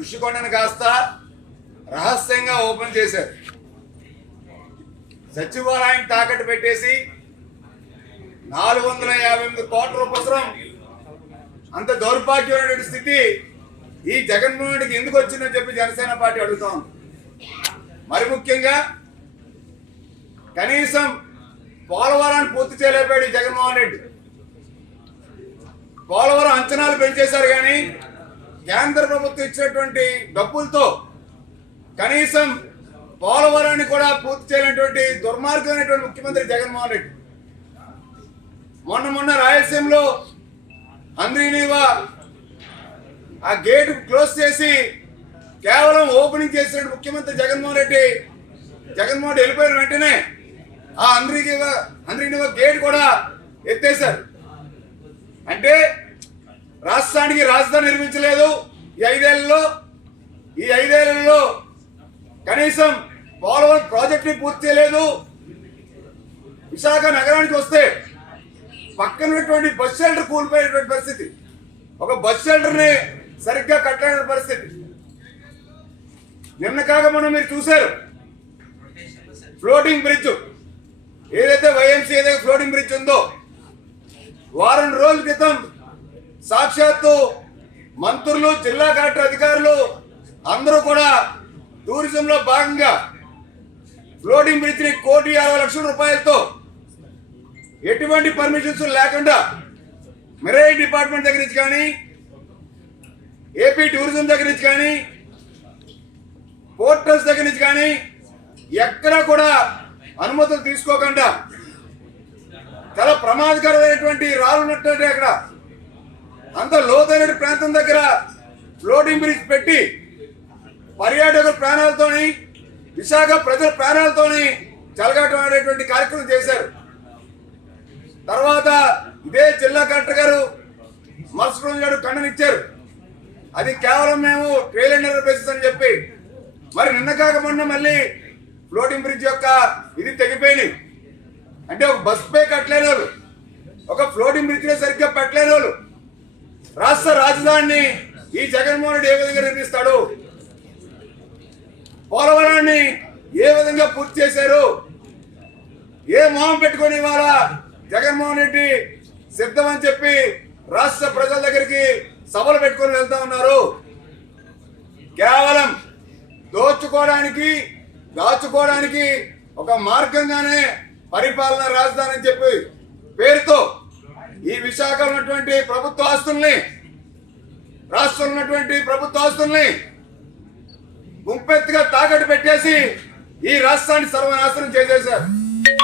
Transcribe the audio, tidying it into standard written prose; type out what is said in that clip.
ఋషికొండను కాస్త రహస్యంగా ఓపెన్ చేశారు. సచివాలయం తాకట్టు పెట్టేసి 458 కోట్ల రూపాయలు అంత దౌర్భాగ్యమైనటువంటి స్థితి ఈ జగన్మోహన్ రెడ్డికి ఎందుకు వచ్చిందని చెప్పి జనసేన పార్టీ అడుగుతాం. మరి ముఖ్యంగా కనీసం పోలవరాన్ని పూర్తి చేయలేపాడు ఈ జగన్మోహన్ రెడ్డి. పోలవరం అంచనాలు పెంచేశారు కానీ కేంద్ర ప్రభుత్వం ఇచ్చినటువంటి డబ్బులతో కనీసం పోలవరాన్ని కూడా పూర్తి చేయలేనటువంటి దుర్మార్గమైనటువంటి ముఖ్యమంత్రి జగన్మోహన్ రెడ్డి. మొన్న రాయలసీమలో అంద్రీనీవా ఆ గేట్ క్లోజ్ చేసి కేవలం ఓపెనింగ్ చేసిన ముఖ్యమంత్రి జగన్మోహన్ రెడ్డి వెళ్ళిపోయిన వెంటనే ఆ అంద్రీనీవా గేట్ కూడా ఎత్తేశారు. అంటే రాష్ట్రానికి రాజధాని నిర్మించలేదు ఈ ఐదేళ్లలో కనీసం పోలవరం ప్రాజెక్ట్ ని పూర్తి చేయలేదు. విశాఖ నగరానికి వస్తే పక్కనటువంటి బస్ షెల్టర్ కూలిపోయినటువంటి పరిస్థితి, ఒక బస్ షెల్టర్ ని సరిగ్గా కట్టలేని పరిస్థితి. నిన్న కాక మనం మీరు చూశారు ఫ్లోటింగ్ బ్రిడ్జ్, ఏదైతే వైఎంసీ ఏదైతే ఫ్లోటింగ్ బ్రిడ్జ్ ఉందో వారం రోజుల క్రితం సాక్షాత్తు మంత్రులు, జిల్లా కలెక్టర్ అధికారులు అందరూ కూడా టూరిజంలో భాగంగా ఫ్లోటింగ్ బ్రిడ్జ్ ని 1,60,00,000 రూపాయలతో ఎటువంటి పర్మిషన్స్ లేకుండా మెరైన్ డిపార్ట్మెంట్ దగ్గర నుంచి కానీ ఏపీ టూరిజం దగ్గర నుంచి కానీ పోర్టల్స్ దగ్గర నుంచి కానీ ఎక్కడా కూడా అనుమతులు తీసుకోకుండా చాలా ప్రమాదకరమైనటువంటి రాళ్ళు ఉన్నట్టు అక్కడ అంత లోతైన ప్రాంతం దగ్గర ఫ్లోటింగ్ బ్రిడ్జ్ పెట్టి పర్యాటకుల ప్రాణాలతోని విశాఖ ప్రజల ప్రాణాలతోని చెలగాటం అనేటువంటి కార్యక్రమం చేశారు. తర్వాత ఇదే జిల్లా కలెక్టర్ గారు మరుసటి రోజు నాడు ఖండనిచ్చారు. అది కేవలం మేము ట్రైలర్ బేసిస్ అని చెప్పి. మరి నిన్న కాక మొన్న మళ్ళీ ఫ్లోటింగ్ బ్రిడ్జ్ యొక్క ఇది తెగిపోయింది. అంటే ఒక బస్ పే కట్టలేని వాళ్ళు, ఒక ఫ్లోటింగ్ బ్రిడ్జ్ సరిగ్గా పెట్టలేని వాళ్ళు రాష్ట్ర రాజధానిని ఈ జగన్మోహన్ రెడ్డి ఏ విధంగా నిర్మిస్తాడు? పోలవరాన్ని ఏ విధంగా పూర్తి చేశారు? ఏ మొహం పెట్టుకొని ఇవాళ జగన్మోహన్ రెడ్డి సిద్ధమని చెప్పి రాష్ట్ర ప్రజల దగ్గరికి సభలు పెట్టుకొని వెళ్తా ఉన్నారు? కేవలం దాచుకోవడానికి ఒక మార్గంగానే పరిపాలన రాజధాని అని చెప్పి పేరుతో ఈ విశాఖ ఉన్నటువంటి ప్రభుత్వ ఆస్తుల్ని, రాష్ట్రంలో ఉన్నటువంటి ప్రభుత్వ ఆస్తుల్ని గుంపెత్తుగా తాకట్టు పెట్టేసి ఈ రాష్ట్రాన్ని సర్వనాశనం చేసేశారు.